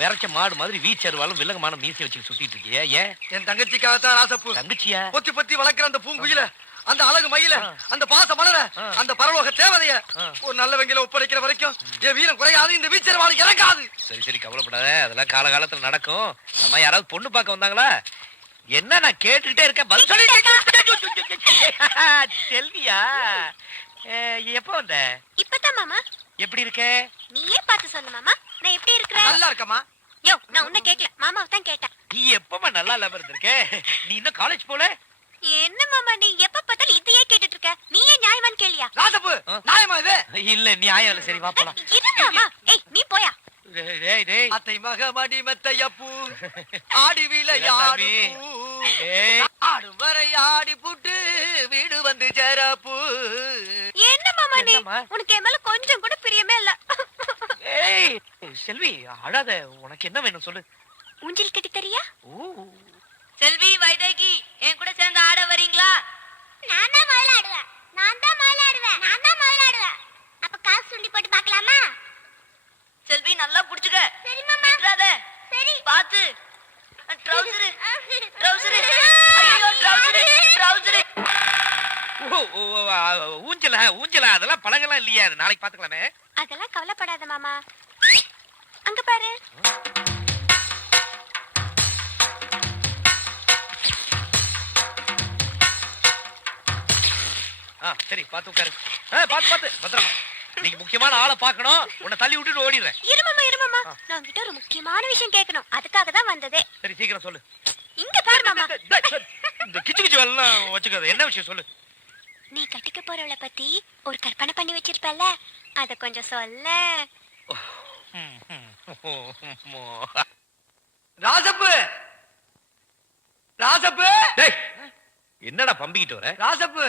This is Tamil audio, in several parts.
விரைச்ச மாடு மாதிரி வீச்சருவாலும் வில்லங்கமான மீசி வச்சு சுத்திட்டு இருக்கிய ஏன்? என் தங்கச்சிக்காகத்தான் ராசப்பூ. தங்கச்சியா? பொத்தி பொத்தி வளர்க்கிற அந்த பூங்குயில, அந்த அழகு மயில, அந்த பாச மலர, அந்த பரலோக தேவதைய ஒரு நல்ல வெங்கில ஒப்படைக்கிற வரைக்கும் என் வீரம் குறையாது, இந்த வீச்சருவாளுக்கு இறங்காது. சரி சரி, கவலைப்படாத, அதெல்லாம் காலகாலத்துல நடக்கும். அம்மா யாராவது பொண்ணு பார்க்க வந்தாங்களா? என்ன நான் கேட்டுக்கிட்டே இருக்கேன், பதில் சொல்லி. செல்வியா, எப்ப வந்த? இப்பதான் மாமா. எப்படி இருக்க? நீயே பார்த்து சொல்லு மாமா, நான் எப்படி இருக்கறேன்? நல்லா இருக்கமா? யோ, நான் உன்னை கேட்கல, மாமாவை தான் கேட்டேன். நீ எப்பமா நல்லா இல்லாம இருந்திருக்க? நீ இன்னும் காலேஜ் போல? என்ன மாமா நீ எப்ப பார்த்தாலும் இதையே கேட்டுட்டு இருக்க? நீயே நியாயமான்னு கேளியா? ராசப்பூ, நியாயமா இது? இல்ல நியாயம் இல்ல. சரி வா போலாம். இது மாமா, ஏய் நீ போயா. டேய் டேய், அத்தை மகமடி மெத்தையப்பூ, ஆடி விளையாடு பூ, ஆடும் வரை ஆடி புட்டு வீடு வந்து சேரப்பூ. என்ன மாமா நீ, உனக்கு என் மேல கொஞ்சம் கூட பிரியமே இல்ல. ஏய் செல்வி, அழாத. உனக்கு என்ன வேணும் சொல்லு. ஊஞ்சல் கட்டி தரியா? செல்வி, வைதேகி, என் கூட சேர்ந்து ஆட வரீங்களா? நான் தான் முதல்ல ஆடுவேன். நான் தான் முதல்ல ஆடுவேன். நான் தான் முதல்ல ஆடுவேன். அப்ப காசு சுண்டி போட்டு பார்க்கலாமா? செல்வி, நல்லா புடிச்சுக்க. சரி மாமா. விட்டுறாத. சரி. பாத்து. ட்ரவுசர். ட்ரவுசர். ஐயோ, ட்ரவுசர். ட்ரவுசர். ஊஞ்சலா ஊஞ்சலா அதெல்லாம் பழகலாம் இல்லையா? அது நாளைக்கு பாத்துக்கலாமே. அதெல்லாம் கவலைப்படாத மாமா. அங்க பாரு. சரி, பாத்து உட்காரு. பாத்து பாத்து பத்திரமா. நீங்க முக்கியமான ஆளை பாக்கணும். உன்னை தள்ளி விட்டுட்டு ஓடிடுறேன். இரு மாமா. நான் உன்கிட்ட ஒரு முக்கியமான விஷயம் கேட்கணும். அதுக்காக தான் வந்ததே. சரி சீக்கிரம் சொல்லு. இங்க பாரு மாமா. இந்த கிச்சு கிச்சு எல்லாம் வச்சுக்காத. என்ன விஷயம் சொல்லு. நீ கட்டிக்க போறவளை பத்தி ஒரு கற்பனை பண்ணி வச்சிருப்பல, அத கொஞ்சம் சொல்ல. ராசப்பு, ராசப்பு. டேய், என்னடா பம்பிக்கிட்டு வர? ராசப்பு,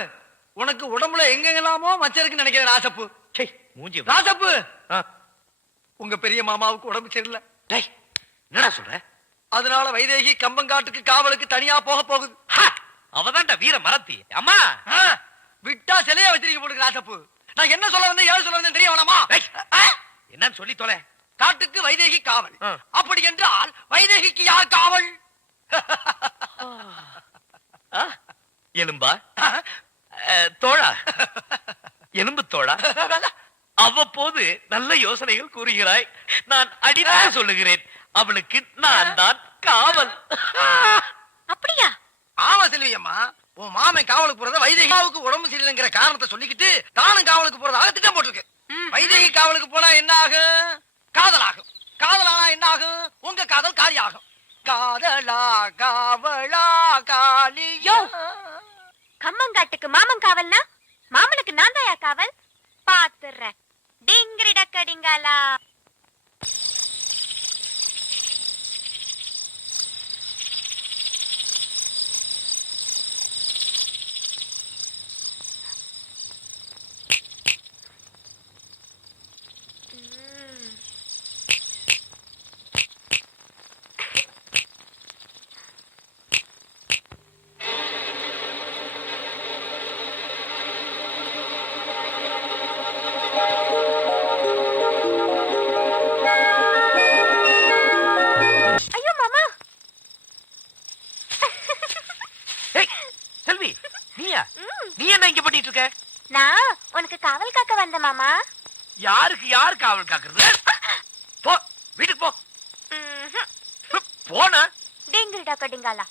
உனக்கு உடம்புல எங்கெங்கெல்லாமோ மச்சம் இருக்குன்னு நினைக்கிறேன் ராசப்பு. மூஞ்சி. ராசப்பு, உங்க பெரிய மாமாவுக்கு உடம்பு சரியில்லை. டேய், என்னடா சொல்ற? அதனால வைதேகி கம்பங்காட்டுக்கு காவலுக்கு தனியா போக போகுது. அவதான்டா வீர மரத்தி. அம்மா, விட்டா சிலையா வச்சிருக்க போடுங்க ராசப்பு. நான் என்ன சொல்ல வந்தேன், ஏன் சொல்ல வந்தேன் தெரிய வேணாமா? என்னன்னு சொல்லி தொலை. காட்டுக்கு வைதேகி காவல். அப்படி என்றால் வைதேகிக்கு யார் காவல்? எலும்பா? தோழா, எலும்பு தோழா. அவ்வப்போது நல்ல யோசனைகள் கூறுகிறாய். நான் அடித்து சொல்லுகிறேன், அவளுக்கு நான் தான் காவல். அப்படியா? ஆமா செல்வியம்மா, உன் மாமன் காவலுக்கு போறத வைதேகிக்கு உடம்பு சரியில்லைங்கிற காரணத்தை சொல்லிக்கிட்டு தானும் காவலுக்கு போறதாக திட்டம் போட்டிருக்கு. வைதேகி காவலுக்கு போனா என்ன ஆகும்? காதலாகும். காதலானா என்ன ஆகும்? உங்க காதல் காலியாகும். காதலா காவலா காலியோ. கம்மங்காட்டுக்கு மாமன் காவல்னா மாமனுக்கு நான் தாயா காவல்? பாத்துறேன். டிங்கிரி டக்கடிங்காலா. நான் உனக்கு காவல் காக்க வந்த மாமா. யாருக்கு யார் காவல் காக்குறது? போ வீட்டுக்கு போ. போன டிங்கிரிடா கடிங்காலா.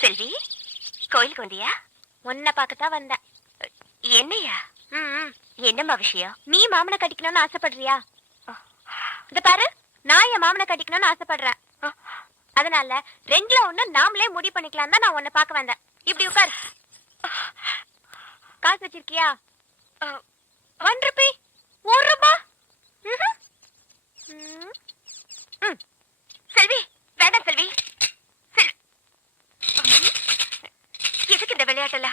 செல்வி, கோயிலுக்கு வந்தியா? உன்னை பார்க்கத்தான் வந்தேன். என்னையா? என்னம்மா விஷயம்? நீ மாமனை கட்டிக்கணும்னு ஆசைப்படுறியா? இந்த பாரு, நான் என் மாமனை கட்டிக்கணும்னு ஆசைப்படுறேன். அதனால ரெண்டுல ஒண்ணு நாமளே முடிவு பண்ணிக்கலாம் தான் நான் உன்னை பார்க்க வந்தேன். இப்படி உட்கார். காசு வச்சிருக்கியா? 1 ரூபி. 1 ரூபா. செல்வி, வேண்டாம் செல்வி. எதுக்கு இந்த விளையாட்டுல?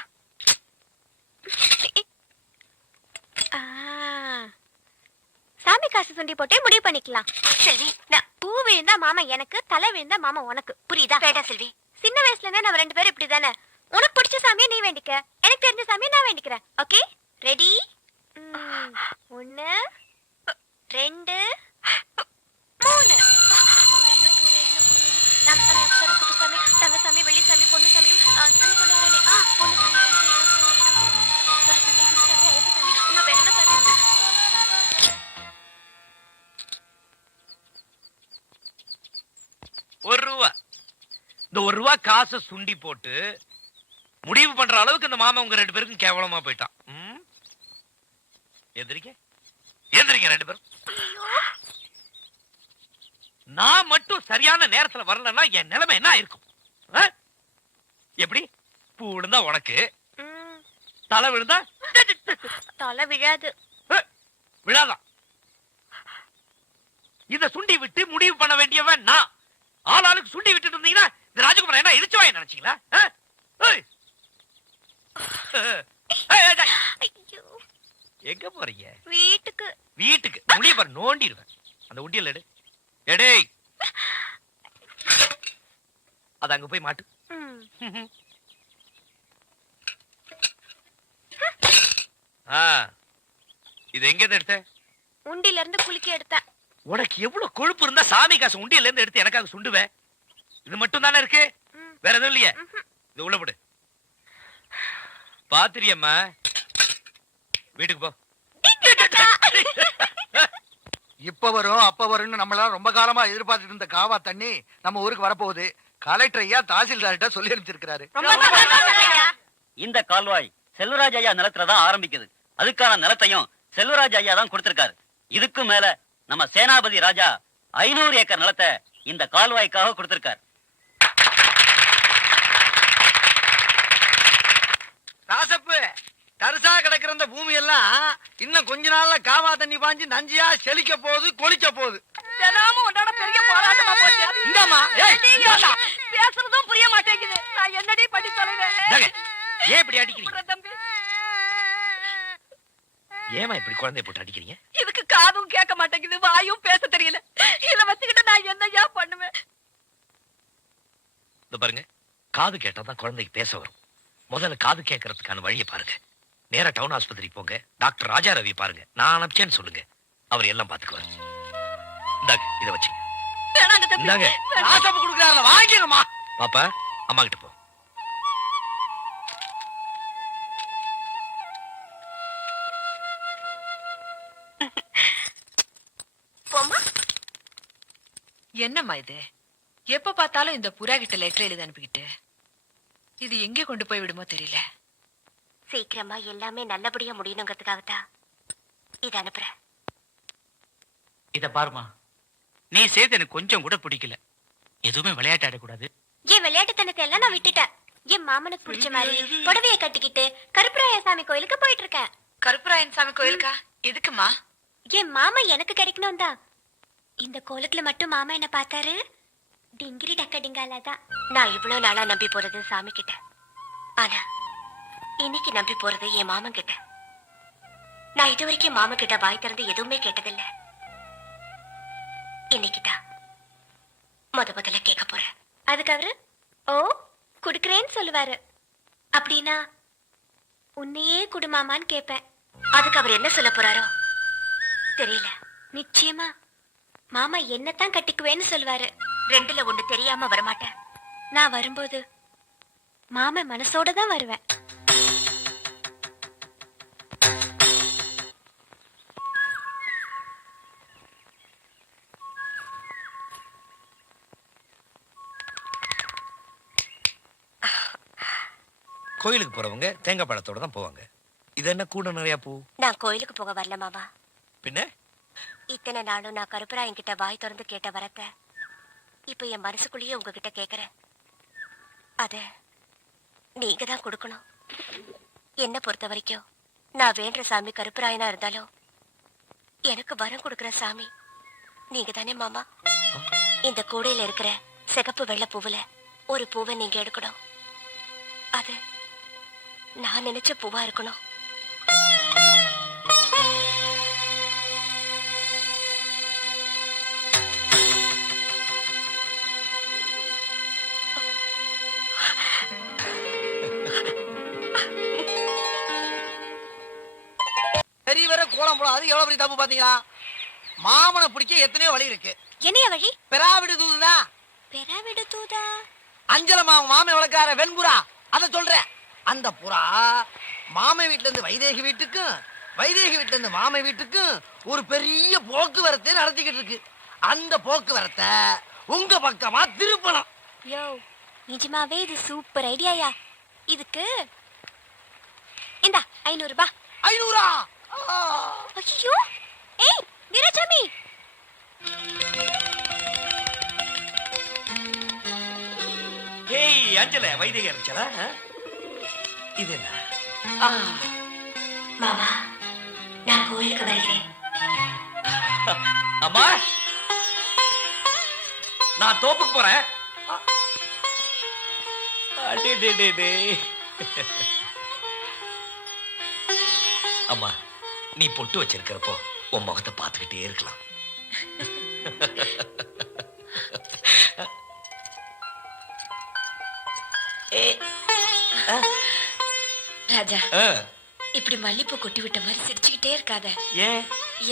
சாமி காசு சுண்டி போட்டே முடிவு பண்ணிக்கலாம். செல்வி, நான் பூ விழுந்தா மாமா எனக்கு, தலை விழுந்தா மாமா உனக்கு. புரியுதா? வேண்டாம் செல்வி. சின்ன வயசுல இருந்தே நம்ம 2 பேரும் இப்படிதானே. உனக்கு பிடிச்ச வேண்டிக்க, எனக்கு தெரிஞ்ச சாமியை நான் வேண்டிக்கிறேன். Okay, ready? 1 2 3. ராமசாமி, அப்சரா, குப்புசாமி, தங்கசாமி, வெள்ளிசாமி, பொன்னுசாமி, சாமி கொண்டு வரேனே. பொன்னுசாமி, சுரசாமி, குருசாமி, ஐயப்பசாமி, இன்னும் வேற என்ன சாமி இருக்கு? ₹1. இந்த ₹1 காசை சுண்டி போட்டு முடிவு பண்ற அளவுக்கு இந்த மாமா உங்க 2 பேருக்கும் கேவலமா போயிட்டான். எந்திரிக்க எந்திரிக்க 2 பேரும். நான் மட்டும் சரியான நேரத்துல வரலன்னா என் நிலைமை என்ன இருக்கும்? எப்படி? பூ விழுந்தா உனக்கு, தலை விழுந்தா தலை விழாது. விழாதான். இத சுண்டி விட்டு முடிவு பண்ண வேண்டியவன் நான். ஆளாளுக்கு சுண்டி விட்டுட்டு இருந்தீங்கன்னா இந்த ராஜகுமாரன் என்ன இடிச்சுவாய் நினைச்சீங்களா? எங்க போறீங்க? வீட்டுக்கு. வீட்டுக்கு முடிய பாரு, நோண்டிடுவேன். அந்த உண்டியல் எடு. எடே, அத அங்க போய் மாட்டு. இது எங்க எடுத்த? உண்டியில இருந்து குளிக்க எடுத்தேன். உனக்கு எவ்வளவு கொழுப்பு இருந்தா சாமி காசு உண்டியல இருந்து எடுத்து எனக்காக சுண்டுவேன்? இது மட்டும் தானே இருக்கு, வேற எதுவும் இல்லையே? இது உள்ள போடு. பாத்திரியம்மா, வீட்டுக்கு போ. இப்ப வரும் அப்ப வரும்னு நம்மளால ரொம்ப காலமா எதிர்பார்த்துட்டு இருந்த காவா தண்ணி நம்ம ஊருக்கு வரப்போகுது. கலெக்டர் ஐயா தாசில்தார்கிட்ட சொல்லி அனுப்பிச்சிருக்காரு. இந்த கால்வாய் செல்வராஜ் ஐயா நிலத்துலதான் ஆரம்பிக்குது. அதுக்கான நிலத்தையும் செல்வராஜ் ஐயா தான் கொடுத்திருக்காரு. இதுக்கு மேல நம்ம சேனாபதி ராஜா 500 ஏக்கர் நிலத்தை இந்த கால்வாய்க்காக கொடுத்திருக்காரு. ராசப்பு, தரிசா கிடக்கிற இந்த பூமி எல்லாம் இன்னும் கொஞ்ச நாள்ல காவா தண்ணி பாஞ்சு நஞ்சியா செழிக்க போகுது, கொளிக்க போகுது. பெரிய போராட்டமா போச்சு. இந்தாம்மா, ஏய், இந்தாடா. பேசுறதும் புரிய மாட்டேங்குது. நான் என்னடி பண்ணி சொல்லுவேன்? ஏன் இப்படி அடிக்கிறீங்க? தம்பி, ஏமா இப்படி குழந்தைய போட்டு அடிக்கிறீங்க? இதுக்கு காதும் கேட்க மாட்டேங்குது, வாயும் பேச தெரியல. இத வச்சுக்கிட்டு நான் என்னையா பண்ணுவேன்? இந்த பாருங்க, காது கேட்டாதான் குழந்தைக்கு பேச வரும். முதல்ல காது கேட்கறதுக்கான வழியை பாருங்க. நேரா டவுன் ஆஸ்பத்திரிக்கு போங்க, டாக்டர் ராஜா ரவி பாருங்க. நான் அனுப்பிச்சேன்னு சொல்லுங்க, அவர் எல்லாம் பாத்துக்குவார். இந்தாங்க, இத வச்சுங்க. வேணாங்க தம்பி. இந்தாங்க. ராசப்பு கொடுக்கறாருல, வாங்கிடுமா. பாப்பா, அம்மா கிட்ட போ. போமா. என்னம்மா இது? எப்ப பார்த்தாலும் இந்த புறா கிட்ட லெட்டர் எழுதி அனுப்பிக்கிட்டு இது எங்க கொண்டு போய் விடுமோ தெரியல. சீக்கிரமா எல்லாமே நல்லபடியா முடியணுங்கிறதுக்காகத்தான் இது அனுப்புறேன். இத பாருமா, நீ செய்து எனக்கு கொஞ்சம் கூட பிடிக்கல. எதுவுமே விளையாட்டு ஆடக்கூடாது. என் விளையாட்டுத்தனத்தை எல்லாம் நான் விட்டுட்டேன். என் மாமனுக்கு பிடிச்ச மாதிரி புடவைய கட்டிக்கிட்டு கருப்பராய சாமி கோயிலுக்கு போயிட்டு இருக்கேன். கருப்பராயன் சாமி கோயிலுக்கா? எதுக்குமா? என் மாமா எனக்கு கிடைக்கணும் தான். இந்த கோலத்துல மட்டும் மாமா என்ன பார்த்தாரு, டிங்கிரி டக்க டிங்காலாதான். நான் இவ்வளவு நாளா நம்பி போறது சாமி கிட்ட, ஆனா இன்னைக்கு நம்பி போறது என் மாமன் கிட்ட. நான் இது வரைக்கும் மாமா கிட்ட வாய் திறந்து எதுவுமே கேட்டதில்லை. இன்னைக்குதான் முதல்ல கேட்க போறேன். அதுக்கு அவரு ஓ குடுக்கறேன்னு சொல்லுவாரு. அப்படின்னா உன்னையே குடுமாமான்னு கேட்பேன். அதுக்கு அவர் என்ன சொல்ல போறாரோ தெரியல. நிச்சயமா மாமா என்னத்தான் கட்டிக்குவேன்னு சொல்லுவாரு. 2ல 1 தெரியாம வரமாட்டேன். நான் வரும்போது மாமா மனசோட தான் வருவேன். கோயிலுக்கு போறவங்க தேங்காய் பழத்தோட தான் போவாங்க. இது என்ன கூட நிறைய பூ? நான் கோயிலுக்கு போக வரல மாமா. பின்ன இத்தனை நாளும் நான் கருப்பராயன் கிட்ட வாய் திறந்து கேட்ட வரத்த இப்ப என் மனசுக்குள்ளேயே உங்ககிட்ட கேக்குறேன். அத நீங்க தான் கொடுக்கணும். என்ன பொறுத்த வரைக்கும் நான் வேண்ட சாமி கருப்பராயனா இருந்தாலும் எனக்கு வரம் கொடுக்கிற சாமி நீங்க தானே மாமா. இந்த கூடையில இருக்கிற சிகப்பு வெள்ளை பூவுல ஒரு பூவை நீங்க எடுக்கணும். அது நான் நினைச்ச பூவா இருக்கணும். அது எவ்வளவு பெரிய தப்பு பாத்தீங்களா? மாமனை பிடிக்க எத்தனையோ வழி இருக்கு. என்னைய வழி? பெறாவிடு தூதுதா. பெறாவிடு தூதா? அஞ்சலமா மாமன் வளர்க்கார வெண்புறா, அத சொல்றேன். அந்த புறா மாமன் வீட்டுல இருந்து வைதேகி வீட்டுக்கும், வைதேகி வீட்டுல இருந்து மாமன் வீட்டுக்கும் ஒரு பெரிய போக்குவரத்தை நடத்திக்கிட்டு இருக்கு. அந்த போக்குவரத்தை உங்க பக்கமா திருப்பணும். யோ, நிஜமாவே இது சூப்பர் ஐடியாயா. இதுக்கு இந்த 500 ரூபாய். 500? ஐயோ, ஏய் வீரசாமி, ஏய் அஞ்சல வைதேகி அனுப்பிச்சலா? இது என்ன? மாமா நான் கோயிலுக்கு வருகிறேன். அம்மா நான் தோப்புக்கு போறேன். அடேடேடே. அம்மா நீ பொட்டு வச்சிருக்கிறப்போ உன் முகத்தை பார்த்துக்கிட்டே இருக்கலாம். ராஜா, ஆ, இப்படி மல்லிப்பூ கொட்டி விட்ட மாதிரி சிரிச்சுக்கிட்டே இருக்காத. ஏன்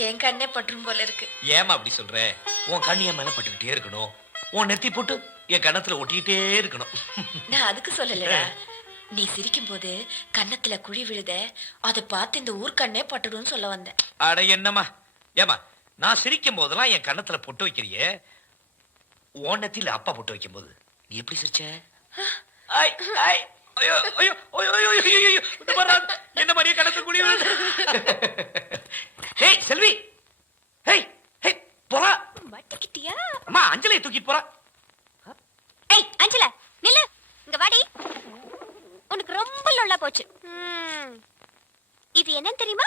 என் கண்ணே பற்றும் போல இருக்கு. ஏமா அப்படி சொல்ற? உன் கண்ணு என் மேல பட்டுக்கிட்டே இருக்கணும், உன் நெத்தி போட்டு என் கண்ணத்துல ஒட்டிக்கிட்டே இருக்கணும். நான் அதுக்கு சொல்லலடா. நீ சிரிக்கும் போது கன்னத்துல குழி விழுத, அதை பார்த்து இந்த ஊர் கண்ணே பட்டுடும் சொல்ல வந்தேன். அட என்னம்மா, ஏமா நான் சிரிக்கும் போதெல்லாம் என் கண்ணத்துல பொட்டு வைக்கிறியே, உன் நெத்தியில அப்பா பொட்டு வைக்கும் போது நீ எப்படி சிரிச்ச? ஐ, ஐ, ஐயோ, ஐயோ, ஐயோ, ஐயோ, ஐயோ, ஐயோ, இந்த பாரு, என்ன மாதிரியே கண்ணத்துல குழி விழுது. ஏய் செல்வி, ஏய், ஏய், போறா. மாட்டிக்கிட்டியா? அம்மா அஞ்சலியை தூக்கிட்டு போறா. ஏய் அஞ்சல நில்லு, இங்க வாடி. உனக்கு ரொம்ப லொல்லா போச்சு. இது என்னன்னு தெரியுமா?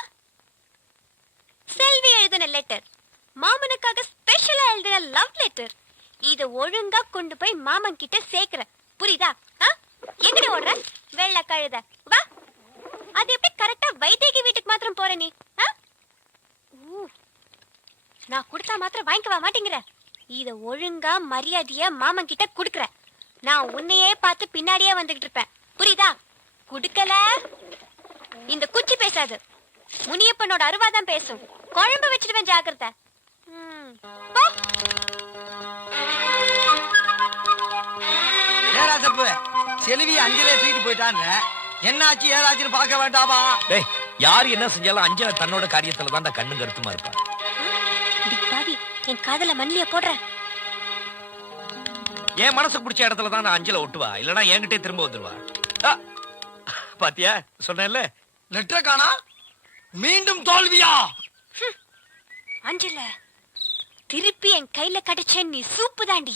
செல்வி எழுதின லெட்டர், மாமனுக்காக ஸ்பெஷலா எழுதின லவ் லெட்டர். இத ஒழுங்கா கொண்டு போய் மாமன் கிட்ட சேர்க்கிற, புரியுதா? எங்கடி ஓடுற வெள்ள கழுத? வா. அது எப்படி கரெக்டா வைதேகி வீட்டுக்கு மாத்திரம் போற நீ? நான் கொடுத்தா மாத்திரம் வாங்கிக்கவா மாட்டேங்கிற? இத ஒழுங்கா மரியாதையா மாமன் கிட்ட குடுக்கற. நான் உன்னையே பார்த்து பின்னாடியே வந்துகிட்டு இருப்பேன், புரியுதா? குடுக்கல இந்த குச்சி பேசாது, முனியப்பனோட அருவாதான் பேசும். குழம்பு வச்சிடுவேன், ஜாக்கிரதை. ஏராசப்பு செல்வி அஞ்சலே தூக்கிட்டு போயிட்டான்னு என்னாச்சு ஏதாச்சுன்னு பார்க்க வேண்டாமா? டேய், யார் என்ன செஞ்சாலும் அஞ்சல தன்னோட காரியத்துல தான் கண்ணு கருத்துமா இருப்பா. பாவி, என் காதல மண்ணிய போடுற. என் மனசுக்கு பிடிச்ச இடத்துல தான் நான் அஞ்சல ஒட்டுவா, இல்லனா என்கிட்டே திரும்ப வந்துருவா. பாத்தியா சொன்னேன்ல. லெட்டர் காணா, மீண்டும் தோல்வியா? அஞ்சல திருப்பி என் கையில கிடைச்ச நீ சூப்பு தாண்டி.